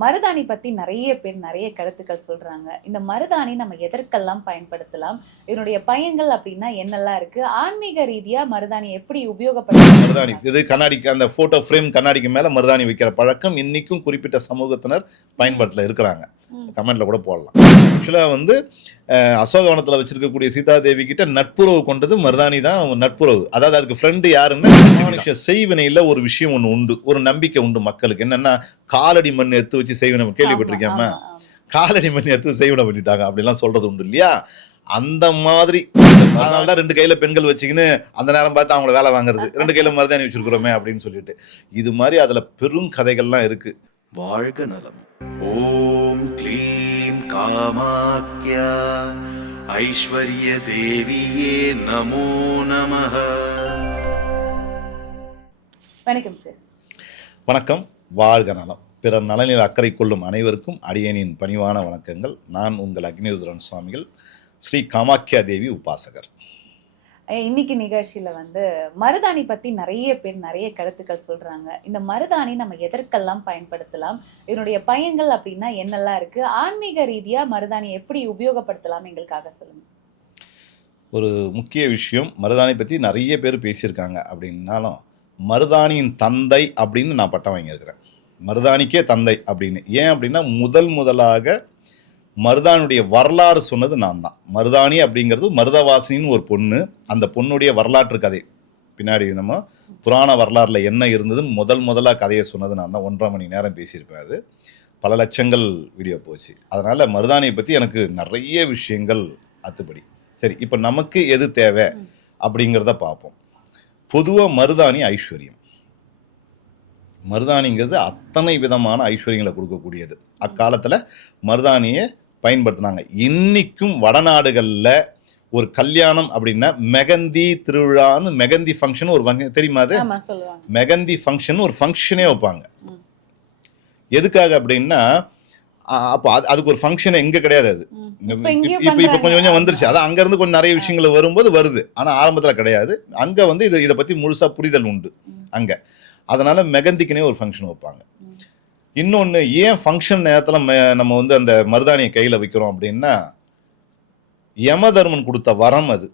மருதாணி பத்தி நிறைய பேர் நிறைய கருத்துக்கள் சொல்றாங்க. இந்த மருதாணி நம்ம எதற்கெல்லாம் பயன்படுத்தலாம்? இதனுடைய பயன்கள் அப்படின்னா என்னெல்லாம் இருக்கு? ஆன்மீக ரீதியா மருதாணி எப்படி மருதாணி உபயோகப்படுத்த இது கண்ணாடிக்கு அந்த போட்டோ ஃப்ரேம் கண்ணாடிக்கு மேல மருதாணி வைக்கிற பழக்கம் இன்னைக்கும் குறிப்பிட்ட சமூகத்தினர் பயன்பாட்டில் இருக்கிறாங்க. ம். கமெண்ட்ல கூட போடலாம். ஆக்சுவலாக வந்து அசோகவனத்தில் வச்சிருக்கக்கூடிய சீதாதேவி கிட்ட நட்புறவு கொண்டது மருதாணி தான் நட்புறவு. அதாவது அதுக்கு ஃப்ரெண்டு யாருன்னா மனுஷ செய்வினையில் ஒரு விஷயம் ஒன்று உண்டு. ஒரு நம்பிக்கை உண்டு மக்களுக்கு. என்னன்னா காலடி மண் எடுத்து வச்சு செய்வினை கேள்விப்பட்டிருக்கேம்மா காலடி மணி எடுத்து செய்வினை பண்ணிட்டாங்க அப்படிலாம் சொல்றது உண்டு இல்லையா? அந்த மாதிரி. அதனால தான் ரெண்டு கையில பெண்கள் வச்சுக்கின்னு அந்த நேரம் பார்த்து அவங்கள வேலை வாங்குறது. ரெண்டு கையில மருதாணி வச்சிருக்கிறோமே அப்படின்னு சொல்லிட்டு. இது மாதிரி அதுல பெரும் கதைகள்லாம் இருக்கு. வாழ்க நலம். ஓம் க்ளீம் காமாக்யா. ஐஸ்வர்ய தேவியே நமோ நமः வணக்கம் சார். வணக்கம். வாழ்க நலம். பிறர் நலனில் அக்கறை கொள்ளும் அனைவருக்கும் அடியனின் பணிவான வணக்கங்கள். நான் உங்கள் அக்னிருத்ரன் சுவாமிகள் ஸ்ரீ காமாக்கியா தேவி உபாசகர். இன்னைக்கு நிகழ்ச்சியில வந்து மருதாணி பத்தி நிறைய பேர் நிறைய கருத்துக்கள் சொல்றாங்க. இந்த மருதாணி நம்ம எதற்கெல்லாம் பயன்படுத்தலாம்? இதனுடைய பயன்கள் அப்படின்னா என்னெல்லாம் இருக்கு? ஆன்மீக ரீதியா மருதாணி எப்படி உபயோகப்படுத்தலாம் எங்களுக்காக சொல்லுங்க. ஒரு முக்கிய விஷயம் மருதாணி பற்றி நிறைய பேர் பேசியிருக்காங்க. அப்படின்னாலும் மருதாணியின் தந்தை அப்படின்னு நான் பட்டம் வாங்கியிருக்கிறேன். மருதாணிக்கே தந்தை அப்படின்னு. ஏன் அப்படின்னா முதல் முதலாக மருதானுடைய வரலாறு சொன்னது நான் தான். மருதாணி அப்படிங்கிறது மருதவாசினின்னு ஒரு பொண்ணு. அந்த பொண்ணுடைய வரலாற்று கதை. பின்னாடி நம்ம புராண வரலாறில் என்ன இருந்ததுன்னு முதல் முதலாக கதையை சொன்னது நான் தான். ஒன்றரை மணி நேரம் பேசியிருப்பேன் அது. பல லட்சங்கள் வீடியோ போச்சு. அதனால் மருதாணியை பற்றி எனக்கு நிறைய விஷயங்கள் அத்துப்படி. சரி இப்போ நமக்கு எது தேவை அப்படிங்கிறத பார்ப்போம். பொதுவாக மருதாணி ஐஸ்வர்யம். மருதாணிங்கிறது அத்தனை விதமான ஐஸ்வர்யங்களை கொடுக்கக்கூடியது. அக்காலத்தில் மருதாணியை பயன்படுத்தினாங்க. இன்னைக்கும் வடநாடுகளில் ஒரு கல்யாணம் அப்படின்னா மெகந்தி திருவிழான்னு மெகந்தி ஃபங்க்ஷன் ஒரு தெரியுமா அது? மெகந்தி ஃபங்க்ஷன் ஒரு ஃபங்க்ஷனே வைப்பாங்க. எதுக்காக அப்படின்னா அப்போ அது அதுக்கு ஒரு ஃபங்க்ஷன் எங்கே கிடையாது அது. இப்ப இப்ப கொஞ்சம் கொஞ்சம். வந்துருச்சு அதான் அங்க இருந்து கொஞ்சம் நிறைய விஷயங்கள் வரும்போது வருது ஆனா ஆரம்பத்துல கிடையாது அங்க வந்து இது இதை பத்தி முழுசா புரிதல் உண்டு. அங்க அதனால மெகந்திக்குனே ஒரு ஃபங்க்ஷன் வைப்பாங்க ம். இன்னொன்னு ஏன் ஃபங்க்ஷன் நேரத்துல ம- நம்ம வந்து அந்த மருதாணியை கையில வைக்கிறோம் அப்படின்னா யமதர்மன் கொடுத்த வரம் அது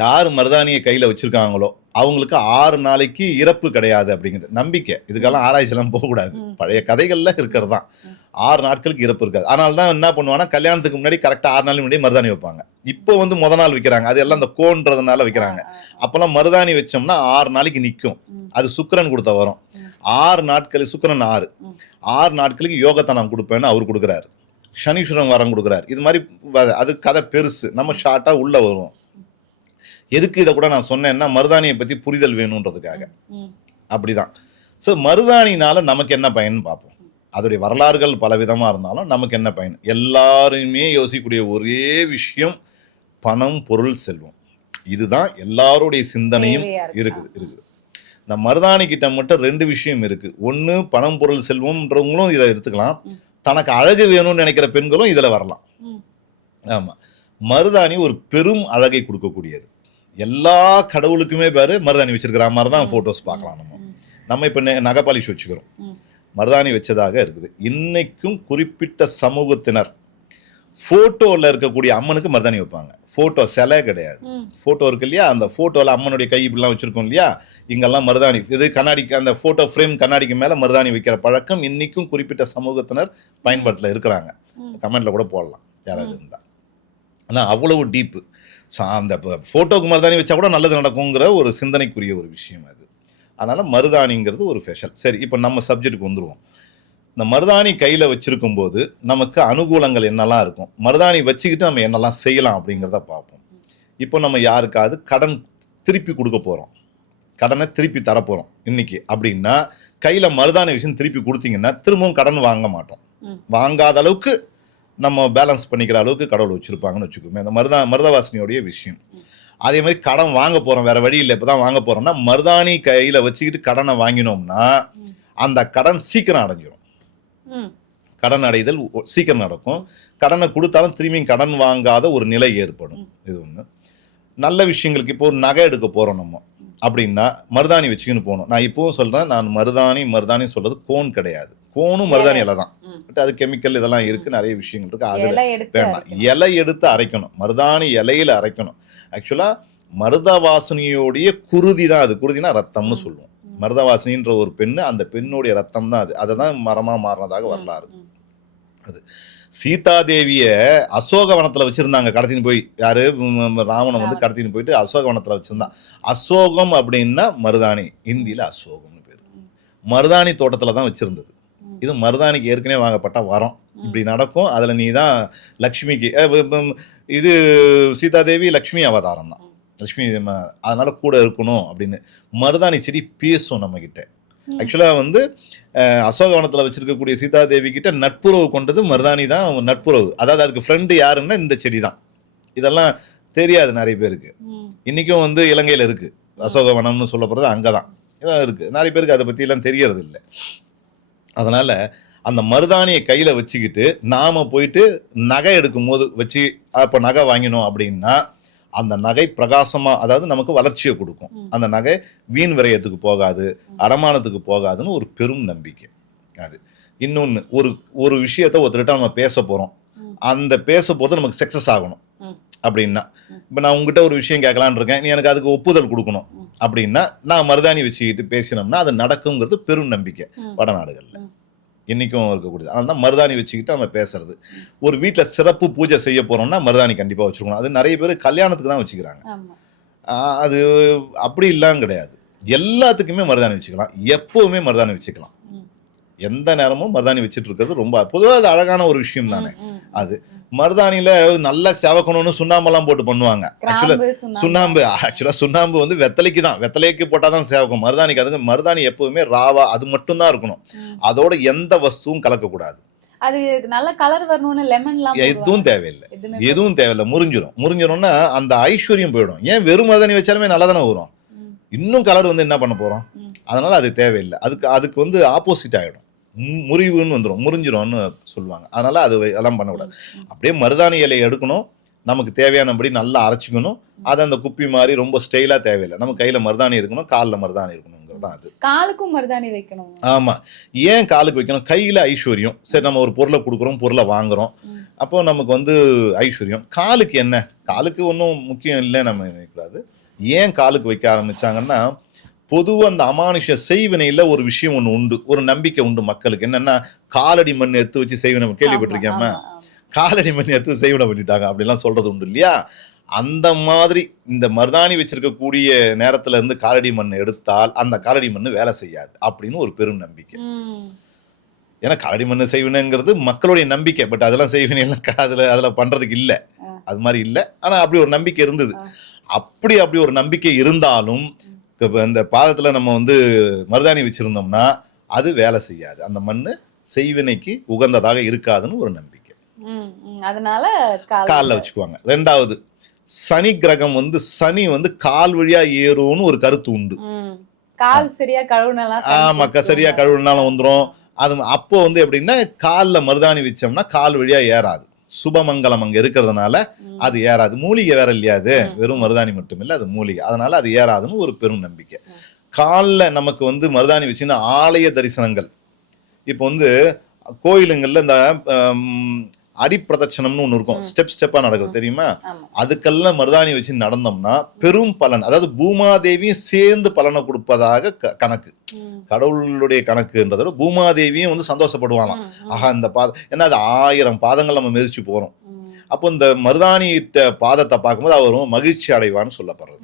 யார் மருதாணியை கையில வச்சிருக்காங்களோ அவங்களுக்கு ஆறு நாளைக்கு இறப்பு கிடையாது அப்படிங்கிறது நம்பிக்கை. இதுக்கெல்லாம் ஆராய்ச்சிலாம் போகக்கூடாது. பழைய கதைகள்ல இருக்கிறது. தான். ஆறு நாட்களுக்கு இறப்பு இருக்காது. அதனால தான் என்ன பண்ணுவாங்கன்னா கல்யாணத்துக்கு முன்னாடி கரெக்டாக ஆறு நாள் முன்னாடி மருதாணி வைப்பாங்க. இப்போ வந்து முத நாள் வைக்கிறாங்க. அது எல்லாம் இந்த கோன்றதுனால வைக்கிறாங்க. அப்போல்லாம் மருதாணி வச்சோம்னா ஆறு நாளைக்கு நிற்கும். அது சுக்கிரன் கொடுத்த வரும். ஆறு நாட்கள் சுக்கிரன் ஆறு. ஆறு நாட்களுக்கு யோகத்தை நான் கொடுப்பேன்னு அவர் கொடுக்குறாரு. சனீஸ்வரன் வரம் கொடுக்குறாரு. இது மாதிரி அது கதை பெருசு. நம்ம ஷார்ட்டாக உள்ள வருவோம். எதுக்கு இதை கூட நான் சொன்னேன்னா மருதாணியை பற்றி புரிதல் வேணுன்றதுக்காக. அப்படிதான். ஸோ மருதாணினால நமக்கு என்ன பயன் பார்ப்போம். அதோடைய வரலாறுகள் பல விதமாக இருந்தாலும் நமக்கு என்ன பயன்? எல்லாருமே யோசிக்கக்கூடிய ஒரே விஷயம் பணம் பொருள் செல்வம். இதுதான் எல்லாருடைய சிந்தனையும். இருக்குது இருக்குது. இந்த மருதாணி கிட்ட மட்டும் ரெண்டு விஷயம் இருக்கு. ஒன்று பணம் பொருள் செல்வம்ன்றவங்களும் இதை எடுத்துக்கலாம். தனக்கு அழகு வேணும்னு நினைக்கிற பெண்களும் இதில் வரலாம். ஆமாம் மருதாணி ஒரு பெரும் அழகை கொடுக்கக்கூடியது. எல்லா கடவுளுக்குமே பேர் மருதாணி வச்சிருக்கிற மாதிரி தான். ஃபோட்டோஸ் பார்க்கலாம் நம்ம. நம்ம இப்போ நகை பாலிஷ் வச்சுக்கிறோம். மருதாணி வச்சதாக இருக்குது இன்னைக்கும் குறிப்பிட்ட சமூகத்தினர் ஃபோட்டோவில் இருக்கக்கூடிய அம்மனுக்கு மருதாணி வைப்பாங்க ஃபோட்டோ சிலை கிடையாது. ஃபோட்டோ இருக்கு இல்லையா அந்த ஃபோட்டோவில் அம்மனுடைய கை இப்படிலாம் வச்சுருக்கோம் இல்லையா இங்கெல்லாம் மருதாணி இது கண்ணாடிக்கு அந்த ஃபோட்டோ ஃப்ரேம் கண்ணாடிக்கு மேலே மருதாணி வைக்கிற பழக்கம் இன்னைக்கும் குறிப்பிட்ட சமூகத்தினர் பயன்பாட்டில் இருக்கிறாங்க. கமெண்ட்டில் கூட போடலாம் யாராவது. இருந்தால் ஆனால் அவ்வளவு டீப்பு அந்த ஃபோட்டோக்கு மருதாணி வச்சா கூட நல்லது நடக்குங்கிற ஒரு சிந்தனைக்குரிய ஒரு விஷயம் அது. அதனால் மருதாணிங்கிறது ஒரு ஸ்பெஷல் சரி இப்போ நம்ம சப்ஜெக்ட்டுக்கு வந்துருவோம். இந்த மருதாணி கையில் வச்சிருக்கும் போது நமக்கு அனுகூலங்கள் என்னெல்லாம் இருக்கும்? மருதாணி வச்சுக்கிட்டு நம்ம என்னெல்லாம் செய்யலாம் அப்படிங்கிறத பார்ப்போம். இப்போ நம்ம யாருக்காவது கடன் திருப்பி கொடுக்க போகிறோம் கடனை திருப்பி தரப்போகிறோம் இன்னைக்கு. அப்படின்னா கையில் மருதாணி விஷயம் திருப்பி கொடுத்தீங்கன்னா திரும்பவும் கடன் வாங்க மாட்டோம். வாங்காத அளவுக்கு நம்ம பேலன்ஸ் பண்ணிக்கிற அளவுக்கு கடவுள் வச்சுருப்பாங்கன்னு வச்சுக்கோமே அந்த மருதா மருதவாசினியோடைய விஷயம் அதே மாதிரி கடன் வாங்க போகிறோம் வேற வழி இல்லை இப்போ தான் வாங்க போகிறோம்னா மருதாணி கையில் வச்சுக்கிட்டு கடனை வாங்கினோம்னா. அந்த கடன் சீக்கிரம் அடைஞ்சிரும் ம். கடன் அடைதல் சீக்கிரம் நடக்கும் கடனை கொடுத்தாலும் திரும்பியும் கடன் வாங்காத ஒரு நிலை ஏற்படும். இது ஒன்று நல்ல விஷயங்களுக்கு இப்போ ஒரு நகை எடுக்க போகிறோம் நம்ம அப்படின்னா மருதாணி வச்சுக்கின்னு போகணும் நான் இப்போவும் சொல்கிறேன் நான் மருதாணி மருதாணி சொல்கிறது கோன் கிடையாது கோணும் மருதாணி இலை தான். பட் அது கெமிக்கல் இதெல்லாம் இருக்கு நிறைய விஷயங்கள் இருக்கு அது இலை எடுத்து வேண்டாம். இலை எடுத்து அரைக்கணும் மருதாணி இலையில அரைக்கணும் ஆக்சுவலா மருதவாசினியோடைய குருதி தான் அது குருதினா ரத்தம்னு. சொல்லுவோம். மருதவாசினின்ற ஒரு பெண்ணு அந்த பெண்ணுடைய ரத்தம் தான் அது அதை தான் மரமா மாறினதாக வரலாறு ம். சீதாதேவிய அசோகவனத்துல வச்சிருந்தாங்க கடத்தின்னு போய் யாரு ராவணன் வந்து. கடத்தின்னு போயிட்டு அசோகவனத்துல வச்சிருந்தான் அசோகம் அப்படின்னா மருதாணி இந்தியில அசோகம்னு பேரு. மருதாணி தோட்டத்துல தான் வச்சிருந்தது. இது மருதாணிக்கு ஏற்கனவே வாங்கப்பட்ட வரம். இப்படி நடக்கும். அதுல நீ தான் லக்ஷ்மிக்கு இது சீதாதேவி லக்ஷ்மி அவதாரம் தான். லக்ஷ்மி அதனால கூட இருக்கணும் அப்படின்னு. மருதாணி செடி பேசும் நம்ம கிட்ட ம். ஆக்சுவலா வந்து அசோகவனத்துல வச்சிருக்கக்கூடிய சீதாதேவி கிட்ட நட்புறவு கொண்டது மருதாணி தான் நட்புறவு. அதாவது அதுக்கு ஃப்ரெண்டு யாருன்னா இந்த செடி தான். இதெல்லாம் தெரியாது நிறைய பேருக்கு. ம். இன்னைக்கும் வந்து இலங்கையில இருக்கு. அசோகவனம்னு சொல்லப்படுறது அங்கதான். இதெல்லாம் இருக்கு. நிறைய பேருக்கு அதை பத்தி எல்லாம் தெரியறது இல்லை அதனால அந்த மருதாணியை கையில வச்சுக்கிட்டு நாம போயிட்டு நகை எடுக்கும் போது வச்சு அப்ப நகை வாங்கினோம் அப்படின்னா அந்த நகை பிரகாசமா அதாவது நமக்கு வளர்ச்சியை கொடுக்கும். அந்த நகை வீண் விரயத்துக்கு போகாது அடமானத்துக்கு போகாதுன்னு ஒரு பெரும் நம்பிக்கை அது இன்னொன்று ஒரு ஒரு விஷயத்த ஒருத்தர்கிட்ட நம்ம பேச போறோம் ம். அந்த பேச போது நமக்கு சக்ஸஸ் ஆகணும். அப்படின்னா. இப்போ நான் உங்ககிட்ட ஒரு விஷயம் கேட்கலான்னு இருக்கேன் நீ எனக்கு அதுக்கு ஒப்புதல் கொடுக்கணும். அப்படின்னா நான் மருதாணி வச்சுக்கிட்டு பேசினோம்னா அது நடக்குங்கிறது பெரும் நம்பிக்கை. வடநாடுகளில். ம். இன்னைக்கும் இருக்கக்கூடியது. அதனால தான் மருதாணி வச்சுக்கிட்டு நம்ம பேசுறது. ஒரு வீட்டில் சிறப்பு பூஜை செய்ய போறோம்னா மருதாணி கண்டிப்பாக வச்சுருக்கணும். அது நிறைய பேர் கல்யாணத்துக்கு தான் வச்சுக்கிறாங்க. அது அப்படி இல்லாம் கிடையாது. எல்லாத்துக்குமே மருதாணி வச்சுக்கலாம். எப்பவுமே மருதாணி வச்சுக்கலாம். எந்த நேரமும் மருதாணி வச்சுட்டு இருக்கிறது ரொம்ப பொதுவாக அது அழகான ஒரு விஷயம் தானே. அது. மருதாணியில நல்லா செவக்கணும்னு சுண்ணாம்பெல்லாம் போட்டு பண்ணுவாங்க. ஆக்சுவலா சுண்ணாம்பு. ஆக்சுவலா சுண்ணாம்பு வந்து வெத்தலைக்கு தான். வெத்தலைக்கு போட்டால் தான் சேவக்கும். மருதாணிக்கு அதுக்கு மருதாணி எப்பவுமே ராவா அது மட்டும் தான் இருக்கணும். அதோட எந்த வஸ்துவும் கலக்கக்கூடாது. அது நல்ல கலர் வரணும்னு லெமன்லாம் எதுவும் தேவையில்லை. எதுவுமே தேவையில்லை. முறிஞ்சிடும் முறிஞ்சிடும்னா அந்த ஐஸ்வர்யம் போயிடும். ஏன் வெறும் மருதாணி வச்சாலுமே நல்லா தானே வரும். இன்னும் கலர் வந்து என்ன பண்ண போறோம்? ம். அதனால அது தேவையில்லை. அதுக்கு அதுக்கு வந்து ஆப்போசிட் ஆயிடும். மு- முறிவுன்னு வந்துடும் முறிஞ்சிரும்னு சொல்லுவாங்க. அதனால அது எல்லாம் பண்ணக்கூடாது. அப்படியே மருதாணி இலையை எடுக்கணும். நமக்கு தேவையானபடி நல்லா அரைச்சிக்கணும். அது அந்த குப்பி மாதிரி ரொம்ப ஸ்டைலாக தேவையில்லை. நம்ம கையில் மருதாணி இருக்கணும் காலில் மருதாணி இருக்கணுங்கிறது தான் அது. காலுக்கும் மருதாணி வைக்கணும். ஆமாம் ஏன் காலுக்கு வைக்கணும்? கையில் ஐஸ்வர்யம். சரி நம்ம ஒரு பொருளை கொடுக்குறோம் பொருளை வாங்குறோம். அப்போ நமக்கு வந்து ஐஸ்வர்யம். காலுக்கு என்ன? காலுக்கு ஒன்றும் முக்கியம் இல்லை நம்ம நினைக்கக்கூடாது. ஏன் காலுக்கு வைக்க ஆரம்பிச்சாங்கன்னா பொதுவாக அந்த அமானுஷ செய்வினையில் ஒரு விஷயம் ஒன்று உண்டு. ஒரு நம்பிக்கை உண்டு மக்களுக்கு. என்னன்னா காலடி மண் எடுத்து வச்சு செய்வினை கேள்விப்பட்டிருக்கேன். காலடி மண் எடுத்து செய்வினை பண்ணிட்டாங்க. அப்படிலாம் சொல்றது உண்டு இல்லையா? அந்த மாதிரி இந்த மருதாணி வச்சிருக்கக்கூடிய நேரத்துல இருந்து காலடி மண் எடுத்தால் அந்த காலடி மண் வேலை செய்யாது அப்படின்னு ஒரு பெரும் நம்பிக்கை. ஏன்னா காலடி மண் செய்வினைங்கிறது மக்களுடைய நம்பிக்கை. பட் அதெல்லாம் செய்வினை எல்லாம் க- அதுல அதுல பண்றதுக்கு இல்லை. அது மாதிரி இல்லை. ஆனா அப்படி ஒரு நம்பிக்கை இருந்தது. அப்படி அப்படி ஒரு நம்பிக்கை இருந்தாலும் இந்த பாதத்துல நம்ம வந்து மருதாணி வச்சிருந்தோம்னா அது வேலை செய்யாது. அந்த மண் செய்வினைக்கு உகந்ததாக இருக்காதுன்னு ஒரு நம்பிக்கை. அதனால கால் காலில் வச்சுக்குவாங்க. ரெண்டாவது சனி கிரகம் வந்து சனி வந்து கால் வழியா ஏறும்னு ஒரு கருத்து உண்டு. கால் சரியா கழுவுனலாம் ஆமாக்கா சரியா கழுவுனாலும் வந்துடும் அது அப்போ வந்து எப்படின்னா காலில் மருதாணி வச்சோம்னா கால் வழியா ஏறாது. சுபமங்கலம் அங்க இருக்கிறதுனால அது ஏறாது. மூலிகை வேற இல்லையா அது. வெறும் மருதாணி மட்டும் இல்லை அது மூலிகை. அதனால அது ஏறாதுன்னு ஒரு பெரும் நம்பிக்கை. காலில் நமக்கு வந்து மருதாணி வச்சுன்னா ஆலய தரிசனங்கள். இப்போ வந்து கோயிலுங்கள்ல இந்த அடிப்பிரதட்சணம்னு ஒன்று இருக்கும். ஸ்டெப் ஸ்டெப்பா நடக்குது தெரியுமா? அதுக்கெல்லாம் மருதாணி வச்சு நடந்தோம்னா பெரும் பலன். அதாவது பூமாதேவியும் சேர்ந்து பலனை கொடுப்பதாக க- கணக்கு. கடவுளுடைய கணக்குன்றதை விட பூமாதேவியும் வந்து ம், ஆஹா இந்த பாதம் ஏன்னா அது ஆயிரம் பாதங்கள் நம்ம மிதிச்சு போறோம். ம், அப்போ இந்த மருதாணியிட்ட பாதத்தை பார்க்கும்போது அவர் ரொம்ப மகிழ்ச்சி அடைவான்னு சொல்லப்படுறது.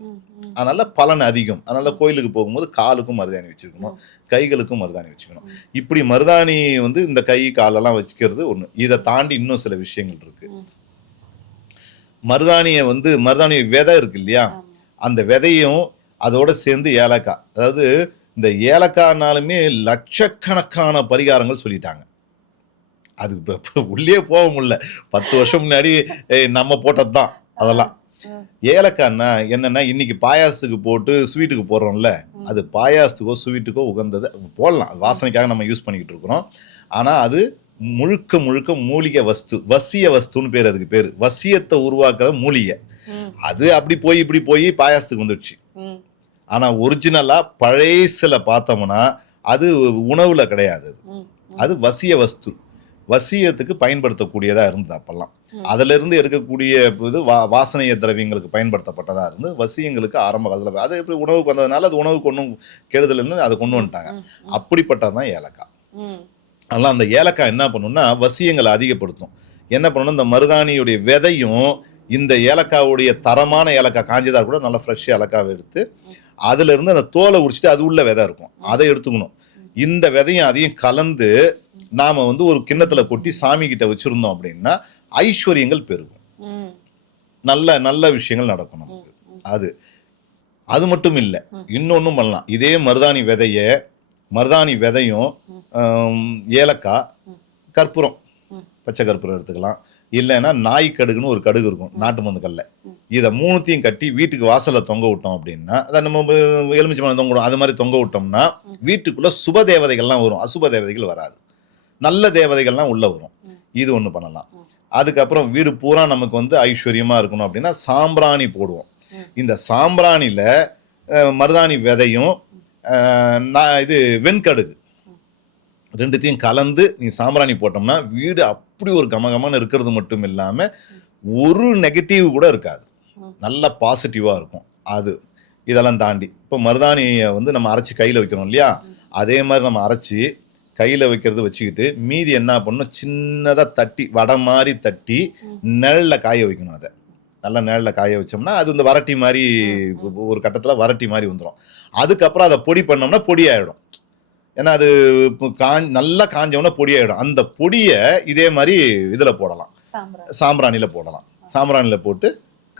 அதனால பலன் அதிகம். அதனால கோயிலுக்கு போகும்போது காலுக்கும் மருதாணி வச்சுக்கணும். கைகளுக்கும் மருதாணி வச்சுக்கணும். இப்படி மருதாணி வந்து இந்த கை காலெல்லாம் வச்சுக்கிறது ஒண்ணு. இதை தாண்டி இன்னும் சில விஷயங்கள் இருக்கு. மருதாணியை வந்து மருதாணி விதை இருக்கு இல்லையா. அந்த விதையும் அதோட சேர்ந்து ஏலக்காய். அதாவது இந்த ஏலக்காய்னாலுமே லட்சக்கணக்கான பரிகாரங்கள் சொல்லிட்டாங்க. அது உள்ளே போக முடியல. பத்து வருஷம் முன்னாடி நம்ம போட்டது தான் அதெல்லாம். ஏலக்காய்னா என்னன்னா இன்னைக்கு பாயாசத்துக்கு போட்டு ஸ்வீட்டுக்கு போடுறோம்ல. அது பாயாசத்துக்கோ ஸ்வீட்டுக்கோ உகந்தது போடலாம். வாசனைக்காக நம்ம யூஸ் பண்ணிக்கிட்டு இருக்கிறோம். ஆனா அது முழுக்க முழுக்க மூலிகை வஸ்து வசிய வஸ்துன்னு பேர் அதுக்கு பேர். வசியத்தை உருவாக்குற மூலிகை. அது அப்படி போய் இப்படி போய் பாயாசத்துக்கு வந்துடுச்சு. ம். ஆனா ஒரிஜினலா பழையசுல பார்த்தோம்னா அது உணவுல கிடையாது. அது வசிய வஸ்து. வசியத்துக்கு பயன்படுத்தக்கூடியதா இருந்தது அப்பெல்லாம். ம். அதுல இருந்து எடுக்கக்கூடிய இது வா வாசனைய திரவியங்களுக்கு பயன்படுத்தப்பட்டதா இருந்து வசியங்களுக்கு ஆரம்ப காலத்துல அது எப்படி உணவுக்கு வந்ததுனால அது உணவுக்கு ஒன்றும் கெடுதல்னு அதை கொண்டு வந்துட்டாங்க. ம், அப்படிப்பட்டதான் ஏலக்காய். ம். அதனால் அந்த ஏலக்காய் என்ன பண்ணும்னா வசியங்களை அதிகப்படுத்தும். என்ன பண்ணணும் இந்த மருதாணியுடைய விதையும் இந்த ஏலக்காவுடைய தரமான ஏலக்காய் காஞ்சதா கூட நல்லா ஃப்ரெஷ் ஏலக்காவை எடுத்து அதுல இருந்து அந்த தோலை உரிச்சிட்டு அது உள்ள விதை இருக்கும். அதை எடுத்துக்கணும். இந்த விதையும் அதையும் கலந்து நாம வந்து ஒரு கிண்ணத்துல கொட்டி சாமி கிட்ட வச்சிருந்தோம் அப்படின்னா ஐஸ்வர்யங்கள் பெருகும் நல்ல நல்ல விஷயங்கள் நடக்கும் நமக்கு. அது அது மட்டும் இல்லை. இன்னொன்னும் பண்ணலாம் இதே மருதாணி விதைய மருதாணி விதையும் ஏலக்காய். கற்பூரம். பச்சை கற்பூரம் எடுத்துக்கலாம் இல்லைன்னா நாய் கடுகுன்னு ஒரு கடுகு இருக்கும் நாட்டு மருந்து கல்ல. இதை மூணுத்தையும் கட்டி வீட்டுக்கு வாசல்ல தொங்க விட்டோம் அப்படின்னா அதை நம்ம எலுமிச்சை மரம் தொங்க விடும் அது மாதிரி தொங்க விட்டோம்னா. வீட்டுக்குள்ள சுப தேவதைகள்லாம் வரும் அசுப தேவதைகள் வராது நல்ல தேவதைகள்லாம் உள்ள வரும். இது ஒன்று பண்ணலாம். அதுக்கப்புறம் வீடு பூரா நமக்கு வந்து ஐஸ்வர்யமா இருக்கணும் அப்படின்னா சாம்பிராணி போடுவோம். இந்த சாம்பிராணியில மருதாணி விதையும் நான் இது வெண்கடுகு ரெண்டுத்தையும் கலந்து நீ சாம்பிராணி போட்டோம்னா வீடு அப்படி ஒரு கமகமான இருக்கிறது மட்டும் இல்லாம ஒரு நெகட்டிவ் கூட இருக்காது. நல்ல பாசிட்டிவா இருக்கும் அது இதெல்லாம் தாண்டி இப்போ மருதாணியை வந்து நம்ம அரைச்சி கையில் வைக்கிறோம் இல்லையா. அதே மாதிரி நம்ம அரைச்சி கையில் வைக்கிறது வச்சுக்கிட்டு மீதி என்ன பண்ணணும்? சின்னதாக தட்டி வடை மாதிரி தட்டி. நிழலில் காய வைக்கணும் அதை. நல்லா நிழலில் காய வச்சோம்னா அது இந்த வரட்டி மாதிரி ஒரு கட்டத்தில் வரட்டி மாதிரி வந்துடும் அதுக்கப்புறம் அதை பொடி பண்ணோம்னா பொடி ஆயிடும். ஏன்னா அது இப்போ காஞ் நல்லா காஞ்சோன்னா பொடி ஆயிடும். அந்த பொடியை இதே மாதிரி இதில் போடலாம். சாம்பிராணி. சாம்பிராணியில் போடலாம். சாம்பிராணியில் போட்டு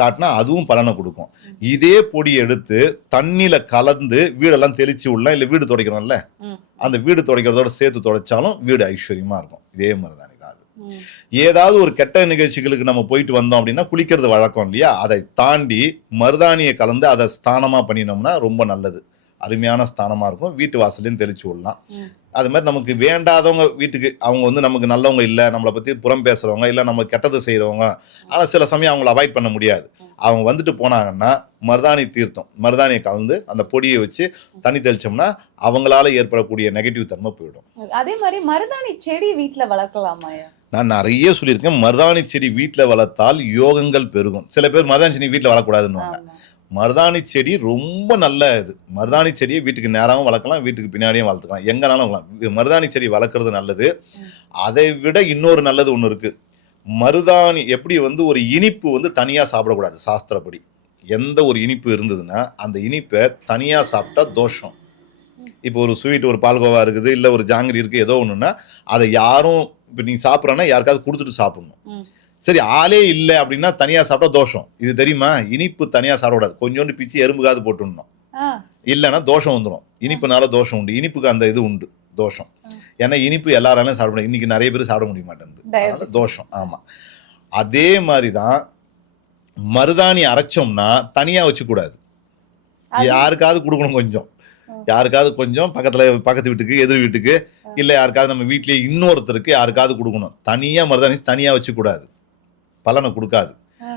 காட்டினா அதுவும் பலனை கொடுக்கும். இதே பொடி எடுத்து தண்ணியில கலந்து வீடெல்லாம் தெளிச்சு விடலாம் இல்லை வீடு துடைக்கிறோம்ல ம். அந்த வீடு துடைக்கிறதோட சேர்த்து துடைச்சாலும் வீடு ஐஸ்வர்யமா இருக்கும். இதே மாதிரி தான் இது அது. ம், ஏதாவது ஒரு கெட்ட நிகழ்ச்சிகளுக்கு நம்ம போயிட்டு வந்தோம் அப்படின்னா குளிக்கிறது வழக்கம் இல்லையா? அதை தாண்டி மருதாணியை கலந்து அதை ஸ்தானமா பண்ணினோம்னா ரொம்ப நல்லது. அருமையான ஸ்தானமா இருக்கும். வீட்டு வாசலையும் தெளிச்சு விடலாம். அது மாதிரி நமக்கு வேண்டாதவங்க வீட்டுக்கு அவங்க வந்து நமக்கு நல்லவங்க இல்லை நம்மளை பத்தி புறம் பேசுறவங்க இல்லை நம்ம கெட்டது செய்றவங்க. ஆனா சில சமயம் அவங்கள அவாய்ட் பண்ண முடியாது. அவங்க வந்துட்டு போனாங்கன்னா மருதாணி தீர்த்தம் மருதாணியை கலந்து அந்த பொடியை வச்சு தண்ணி தெளிச்சோம்னா அவங்களால ஏற்படக்கூடிய நெகட்டிவ் தன்மை போயிடும். அதே மாதிரி மருதாணி செடி வீட்ல வளர்க்கலாமாயா நான் நிறைய சொல்லியிருக்கேன். மருதாணி செடி வீட்டில் வளர்த்தால் யோகங்கள் பெருகும். சில பேர் மருதாணி செடி வீட்டில் வளர்க்கக்கூடாதுன்னு ஆமா. மருதாணி செடி ரொம்ப நல்ல இது. மருதாணி செடியை வீட்டுக்கு நேராகவும் வளர்க்கலாம் வீட்டுக்கு பின்னாடியும் வளர்த்துக்கலாம். எங்கனாலும் வளர்க்கலாம். மருதாணி செடி வளர்க்குறது நல்லது. அதை விட இன்னொரு நல்லது ஒன்று இருக்குது மருதாணி எப்படி வந்து ஒரு இனிப்பு வந்து தனியாக சாப்பிடக்கூடாது? சாஸ்திரப்படி. எந்த ஒரு இனிப்பு இருந்ததுன்னா அந்த இனிப்பை தனியாக சாப்பிட்டா தோஷம். இப்போ ஒரு ஸ்வீட் ஒரு பால்கோவா இருக்குது இல்லை ஒரு ஜாங்கிரி இருக்குது ஏதோ ஒன்றுன்னா அதை யாரும் இப்போ நீங்கள் சாப்பிட்றோன்னா யாருக்காவது கொடுத்துட்டு சாப்பிடணும். சரி ஆளே இல்லை அப்படின்னா தனியாக சாப்பிட்டா தோஷம். இது தெரியுமா? இனிப்பு தனியாக சாப்பிடக்கூடாது கொஞ்சோண்டு பிச்சு எறும்புக்காவது போட்டுடணும் இல்லைன்னா தோஷம் வந்துடும் இனிப்புனால தோஷம் உண்டு. இனிப்புக்கு அந்த இது உண்டு. தோஷம். ஏன்னா இனிப்பு எல்லாராலையும் சாப்பிட முடியும். இன்னைக்கு நிறைய பேர் சாப்பிட முடிய மாட்டேங்குது. தோஷம். ஆமாம் அதே மாதிரி தான் மருதாணி அரைச்சோம்னா தனியாக வச்சுக்கூடாது. யாருக்காவது கொடுக்கணும் கொஞ்சம். யாருக்காவது கொஞ்சம் பக்கத்துல பக்கத்து வீட்டுக்கு எதிர் வீட்டுக்கு இல்ல யாருக்காவது நம்ம வீட்லயே இன்னொருத்தருக்கு யாருக்காவது கொடுக்கணும். தனியா மருதாணி தனியா வச்சு கூடாது பலனை கொடுக்காது.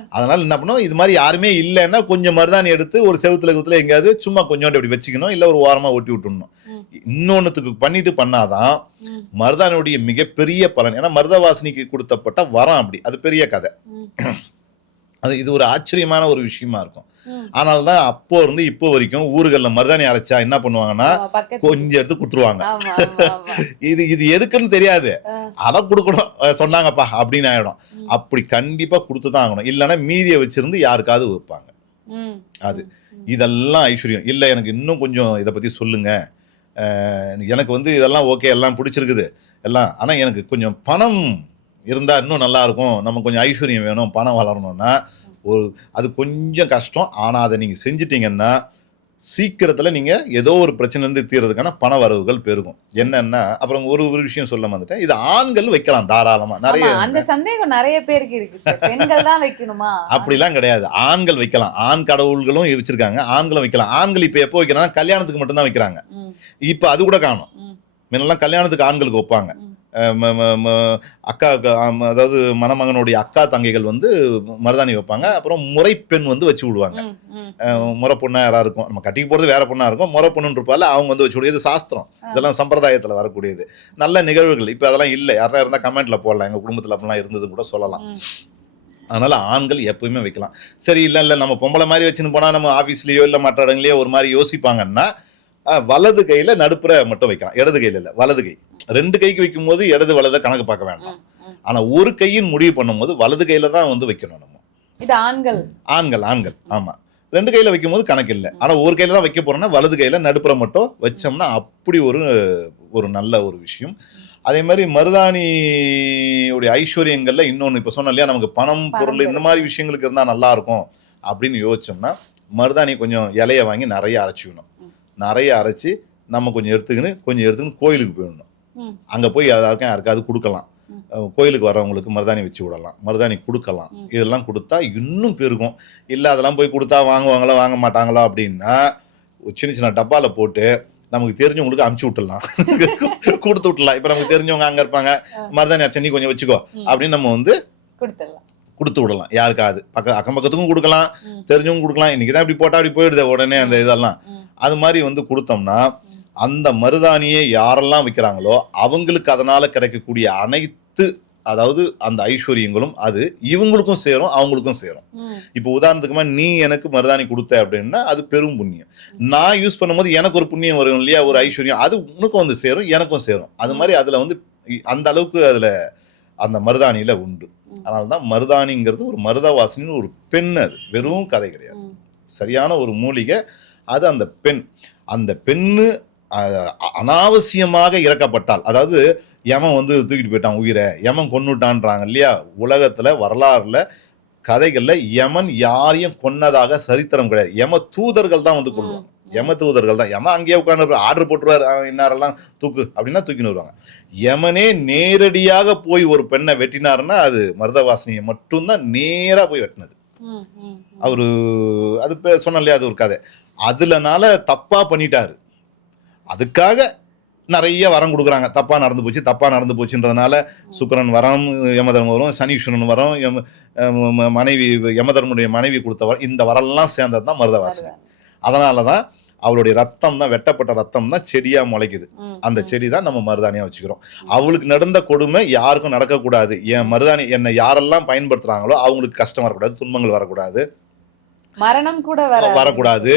அதனால என்ன பண்ணும் இது மாதிரி யாருமே இல்லைன்னா கொஞ்சம் மருதாணி எடுத்து ஒரு செவுத்துல குத்துல எங்கேயாவது சும்மா கொஞ்சோண்டு அப்படி வச்சுக்கணும். இல்ல ஒரு ஓரமா ஒட்டி விட்டுடணும் ம். இன்னொன்னுத்துக்கு பண்ணிட்டு பண்ணாதான் ம், மருதாணியுடைய மிகப்பெரிய பலன். ஏன்னா மருதவாசினிக்கு கொடுத்தப்பட்ட வரம் அப்படி. அது பெரிய கதை. அது இது ஒரு ஆச்சரியமான ஒரு விஷயமா இருக்கும். அதனால தான் அப்போ இருந்து இப்போ வரைக்கும் ஊர்கள்ல மருதாணி அரைச்சா என்ன பண்ணுவாங்கன்னா கொஞ்சம் எடுத்து கொடுத்துருவாங்க. இது இது எதுக்குன்னு தெரியாது. அதை கொடுக்கணும். சொன்னாங்கப்பா அப்படின்னு ஆயிடும். அப்படி கண்டிப்பா கொடுத்து தான் ஆகணும். இல்லைன்னா மீதியை வச்சிருந்து யாருக்காவது வைப்பாங்க. அது. இதெல்லாம் ஐஸ்வர்யம். இல்லை எனக்கு இன்னும் கொஞ்சம் இதை பத்தி சொல்லுங்க. எனக்கு வந்து இதெல்லாம் ஓகே எல்லாம் பிடிச்சிருக்குது. எல்லாம். ஆனா எனக்கு கொஞ்சம் பணம் இருந்தா இன்னும் நல்லா இருக்கும் நம்ம கொஞ்சம் ஐஸ்வர்யம் வேணும் பணம் வளரணும்னா ஒரு அது கொஞ்சம் கஷ்டம். ஆனா அதை நீங்க செஞ்சிட்டீங்கன்னா சீக்கிரத்துல நீங்க ஏதோ ஒரு பிரச்சனை இருந்து தீர்றதுக்கான பண வரவுகள் பெருகும். என்னன்னா அப்புறம் ஒரு ஒரு விஷயம் சொல்ல வந்துட்டேன் இது ஆண்கள் வைக்கலாம் தாராளமா. நிறைய அந்த சந்தேகம் நிறைய பேருக்கு இருக்கு. பெண்கள் தான் வைக்கணுமா? அப்படிலாம் கிடையாது. ஆண்கள் வைக்கலாம். ஆண் கடவுள்களும் வச்சிருக்காங்க. ஆண்களும் வைக்கலாம். ஆண்கள் இப்ப எப்போ வைக்கிறாங்கன்னா கல்யாணத்துக்கு மட்டும்தான் வைக்கிறாங்க. இப்ப அது கூட காணும். முன்னெல்லாம் கல்யாணத்துக்கு ஆண்களுக்கு வைப்பாங்க. அக்கா அதாவது மணமகனுடைய அக்கா தங்கைகள் வந்து மருதாணி வைப்பாங்க. அப்புறம் முறைப்பெண் வந்து வச்சு விடுவாங்க. முறை பொண்ணா யாரா இருக்கும். நம்ம கட்டிக்கு போறது வேற பொண்ணா இருக்கும். முறை பொண்ணுன்னு இருப்பால அவங்க வந்து வச்சு இது சாஸ்திரம். இதெல்லாம் சம்பிரதாயத்துல வரக்கூடியது. நல்ல நிகழ்வுகள். இப்போ அதெல்லாம் இல்லை. யாரா இருந்தா கமெண்ட்ல போடலாம். எங்க குடும்பத்துல அப்படிலாம் இருந்தது கூட சொல்லலாம். அதனால ஆண்கள் எப்பவுமே வைக்கலாம். சரி இல்லை இல்லை நம்ம பொம்பளை மாதிரி வச்சுன்னு போனால் நம்ம ஆஃபீஸ்லேயோ இல்லை மற்ற இடங்களையோ ஒரு மாதிரி யோசிப்பாங்கன்னா வலது கையில் நடுப்புற மட்டும் வைக்கலாம். இடது கையில் இல்லை வலது கை. ரெண்டு கைக்கு வைக்கும்போது இடது வலதை கணக்கு பார்க்க வேண்டாம். ஆனால் ஒரு கையின் முடிவு பண்ணும்போது வலது கையில் தான் வந்து வைக்கணும் நம்ம. இது ஆண்கள். ஆண்கள் ஆண்கள். ஆமாம் ரெண்டு கையில் வைக்கும்போது கணக்கு இல்லை. ஆனால் ஒரு கையில் தான் வைக்க போகிறோம்னா வலது கையில் நடுப்புற மட்டும் வச்சோம்னா அப்படி ஒரு ஒரு நல்ல ஒரு விஷயம். அதே மாதிரி மருதாணியுடைய ஐஸ்வர்யங்கள்ல இன்னொன்று இப்போ சொன்னோம் இல்லையா? நமக்கு பணம் பொருள் இந்த மாதிரி விஷயங்களுக்கு இருந்தால் நல்லா இருக்கும் அப்படின்னு யோசிச்சோம்னா மருதாணி கொஞ்சம் இலைய வாங்கி நிறைய அரைச்சிக்கணும். நிறைய அரைச்சி நம்ம கொஞ்சம் எடுத்துக்கின்னு கொஞ்சம் எடுத்துக்கின்னு கோயிலுக்கு போயிடணும். அங்கே போய் யாருக்கும் யாருக்காவது கொடுக்கலாம். கோயிலுக்கு வரவங்களுக்கு மருதாணி வச்சு விடலாம். மருதாணி கொடுக்கலாம். இதெல்லாம் கொடுத்தா இன்னும் பெருகும். இல்லை அதெல்லாம் போய் கொடுத்தா வாங்குவாங்களா வாங்க மாட்டாங்களா அப்படின்னா சின்ன சின்ன டப்பாவில் போட்டு நமக்கு தெரிஞ்சவங்களுக்கு அமுச்சு விட்டுடலாம். கொடுத்து விட்டுலாம் இப்போ நமக்கு தெரிஞ்சவங்க அங்கே இருப்பாங்க. மருதாணி அரைச்சா நீ கொஞ்சம் வச்சுக்கோ. அப்படின்னு நம்ம வந்து கொடுத்துடலாம். கொடுத்து விடலாம். யாருக்காவது. பக்க அக்கம் பக்கத்துக்கும் கொடுக்கலாம். தெரிஞ்சவங்க கொடுக்கலாம். இன்னைக்கு தான் இப்படி போட்டால் அப்படி போயிடுது உடனே அந்த இதெல்லாம். அது மாதிரி வந்து கொடுத்தோம்னா அந்த மருதாணியை யாரெல்லாம் விற்கிறாங்களோ அவங்களுக்கு அதனால கிடைக்கக்கூடிய அனைத்து அதாவது அந்த ஐஸ்வர்யங்களும் அது இவங்களுக்கும் சேரும் அவங்களுக்கும் சேரும். இப்போ உதாரணத்துக்குமா நீ எனக்கு மருதாணி கொடுத்த அப்படின்னா அது பெரும் புண்ணியம். நான் யூஸ் பண்ணும்போது எனக்கு ஒரு புண்ணியம் வரும் இல்லையா ஒரு ஐஸ்வர்யம் அது உனக்கும் வந்து சேரும் எனக்கும் சேரும். அது மாதிரி அதில் வந்து அந்த அளவுக்கு அதில் அந்த மருதாணியில் உண்டு. அதனால தான் மருதாணிங்கிறது ஒரு மருதவாசினின்னு ஒரு பெண் அது வெறும் கதை கிடையாது. சரியான ஒரு மூலிகை அது அந்த பெண். அந்த பெண்ணு அனாவசியமாக இறக்கப்பட்டால் அதாவது யமன் வந்து தூக்கிட்டு போயிட்டான் உயிரை யமன் கொன்னுட்டான்றாங்க இல்லையா? உலகத்துல வரலாறுல கதைகள்ல யமன் யாரையும் கொன்னதாக சரித்திரம் கிடையாது. யம தூதர்கள் தான் வந்து கொள்வாங்க யம தூதர்கள் தான். யம அங்கேயே உட்காந்து ஆர்டர் போட்டுருவார். இன்னாரெல்லாம் தூக்கு அப்படின்னா தூக்கின்னு வருவாங்க. யமனே நேரடியாக போய் ஒரு பெண்ணை வெட்டினாருன்னா அது மருதவாசினியை மட்டும்தான் நேரா போய் வெட்டினது. அவரு அது இல்லையா? அது ஒரு கதை. அதுலனால தப்பா பண்ணிட்டாரு. அதுக்காக நிறைய வரம் கொடுக்குறாங்க. தப்பா நடந்து போச்சு தப்பா நடந்து போச்சுன்றதுனால சுக்கிரன் வரம் யமதர்மம் வரும் சனீஸ்வரன் வரம் யம அஹ் ம- மனைவி யமதர்மனுடைய மனைவி கொடுத்த வரம் இந்த வரம்லாம் சேர்ந்தது தான் மருதவாசனை. அதனால தான் அவருடைய ரத்தம் தான் வெட்டப்பட்ட ரத்தம் தான் செடியா முளைக்குது. அந்த. செடி தான் நம்ம மருதாணியா வச்சுக்கிறோம். அவளுக்கு நடந்த கொடுமை யாருக்கும் நடக்கக்கூடாது. என் மருதாணி என்னை யாரெல்லாம் பயன்படுத்துறாங்களோ அவங்களுக்கு கஷ்டம் வரக்கூடாது துன்பங்கள் வரக்கூடாது. மரணம் கூட வர வரக்கூடாது.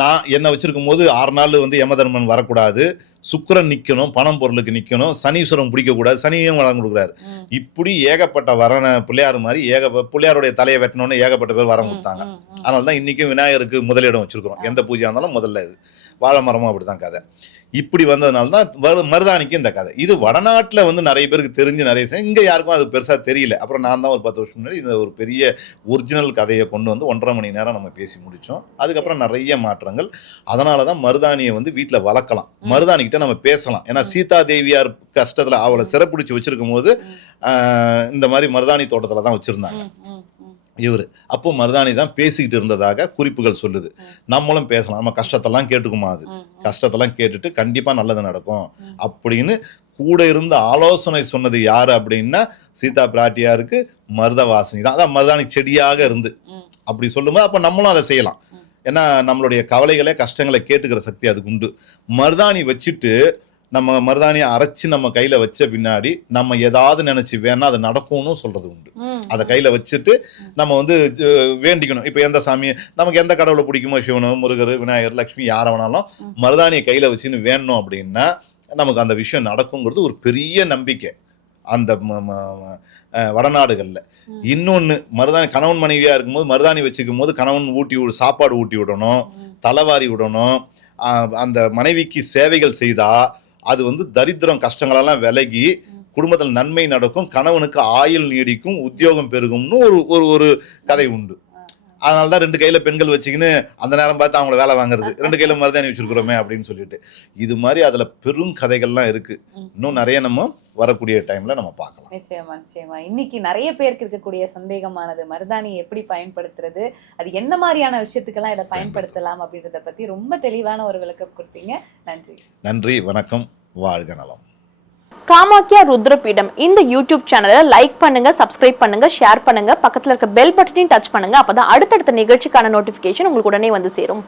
நான் என்ன வச்சிருக்கும் போது ஆறு நாள் வந்து யமதர்மன் வரக்கூடாது. சுக்கிரன் நிக்கணும் பணம் பொருளுக்கு நிக்கணும் சனீஸ்வரன் பிடிக்கக்கூடாது சனியும் வரம் கொடுக்குறாரு. இப்படி ஏகப்பட்ட வரன பிள்ளையார் மாதிரி ஏக பிள்ளையாருடைய தலையை வெட்டணும்னு ஏகப்பட்ட பேர் வரம் கொடுத்தாங்க. அதனால தான் இன்றைக்கும் விநாயகருக்கு முதலிடம் வச்சிருக்கிறோம். எந்த பூஜையாக இருந்தாலும் முதல்ல இது. வாழை மரமும் அப்படிதான் கதை. இப்படி வந்ததுனால தான் மருதாணிக்கு இந்த கதை. இது வடநாட்டில் வந்து நிறைய பேருக்கு தெரிஞ்சு நிறைய இங்க யாருக்கும் அது பெருசா தெரியல. அப்புறம் நான் தான் ஒரு பத்து வருஷம் முன்னாடி இந்த ஒரு பெரிய ஒரிஜினல் கதையை கொண்டு வந்து ஒன்றரை மணி நேரம் நம்ம பேசி முடிச்சோம். அதுக்கப்புறம் நிறைய மாற்றங்கள். அதனால தான் மருதாணியை வந்து வீட்டில் வளர்க்கலாம். மருதாணிக்கிட்ட நம்ம பேசலாம். ஏன்னா. சீதா தேவியார் கஷ்டத்துல அவளை சிறப்பிடிச்சு வச்சிருக்கும் போது இந்த மாதிரி மருதாணி தோட்டத்துல தான் வச்சிருந்தாங்க. இவர் அப்போ மருதாணி தான் பேசிக்கிட்டு இருந்ததாக குறிப்புகள் சொல்லுது. நம்மளும் பேசலாம் நம்ம கஷ்டத்தெல்லாம் கேட்டுக்குமா அது. கஷ்டத்தெல்லாம் கேட்டுட்டு கண்டிப்பா நல்லது நடக்கும். அப்படின்னு கூட இருந்து ஆலோசனை சொன்னது யாரு அப்படின்னா சீதா பிராட்டியாருக்கு மருதவாசினி தான் அதான் மருதாணி செடியாக இருந்து. அப்படி சொல்லும்போது அப்போ நம்மளும் அதை செய்யலாம். ஏன்னா நம்மளுடைய கவலைகளை கஷ்டங்களை கேட்டுக்கிற சக்தி அதுக்கு உண்டு மருதாணி வச்சுட்டு நம்ம மருதாணியை அரைச்சு நம்ம கையில வச்ச பின்னாடி நம்ம ஏதாவது நினைச்சு வேணா அது நடக்கும்னு சொல்றது உண்டு அதை கையில வச்சுட்டு நம்ம வந்து வேண்டிக்கணும் இப்போ எந்த சாமி நமக்கு எந்த கடவுளை பிடிக்குமோ சிவனோ முருகர் விநாயகர் லக்ஷ்மி யாரை வேணாலும். மருதாணியை கையில வச்சுன்னு வேணும் அப்படின்னா நமக்கு அந்த விஷயம் நடக்குங்கிறது ஒரு பெரிய நம்பிக்கை அந்த வடநாடுகள்ல ம். இன்னொன்னு மருதாணி கணவன் மனைவியா இருக்கும்போது மருதாணி வச்சுக்கும் போது கணவன் ஊட்டி விடு- சாப்பாடு ஊட்டி விடணும். தலைவாரி விடணும் அந்த மனைவிக்கு சேவைகள் செய்தா அது வந்து தரித்திரம் கஷ்டங்களெல்லாம் விலகி. குடும்பத்தில் நன்மை நடக்கும் கணவனுக்கு ஆயுள் நீடிக்கும் உத்தியோகம் பெருகும்னு ஒரு ஒரு ஒரு கதை உண்டு. அதனால தான் ரெண்டு கையில பெண்கள் வச்சுக்கின்னு அந்த நேரம் பார்த்து அவங்கள வேலை வாங்குறது. ரெண்டு கையில மருதாணி வச்சிருக்கிறோமே அப்படின்னு சொல்லிட்டு. இது மாதிரி அதுல பெரும் கதைகள்லாம் இருக்கு. ம். இன்னும் நிறைய நம்ம வரக்கூடிய டைம்ல நம்ம பார்க்கலாம். நிச்சயமா நிச்சயமா. இன்னைக்கு நிறைய பேருக்கு இருக்கக்கூடிய சந்தேகமானது மருதாணி எப்படி பயன்படுத்துறது அது என்ன மாதிரியான விஷயத்துக்கெல்லாம் இதை பயன்படுத்தலாம் அப்படின்றத பத்தி ரொம்ப தெளிவான ஒரு விளக்கம் கொடுத்தீங்க. நன்றி. நன்றி வணக்கம் வாழ்க நலம். காமாக்கியா ருத்ரபீடம். இந்த யூடியூப் சேனலை லைக் பண்ணுங்க சப்ஸ்கிரைப் பண்ணுங்க ஷேர் பண்ணுங்க பக்கத்துல இருக்க பெல் பட்டனையும் டச் பண்ணுங்க அப்பதான் அடுத்தடுத்த நிகழ்ச்சிக்கான நோட்டிபிகேஷன் உங்களுக்கு உடனே வந்து சேரும்.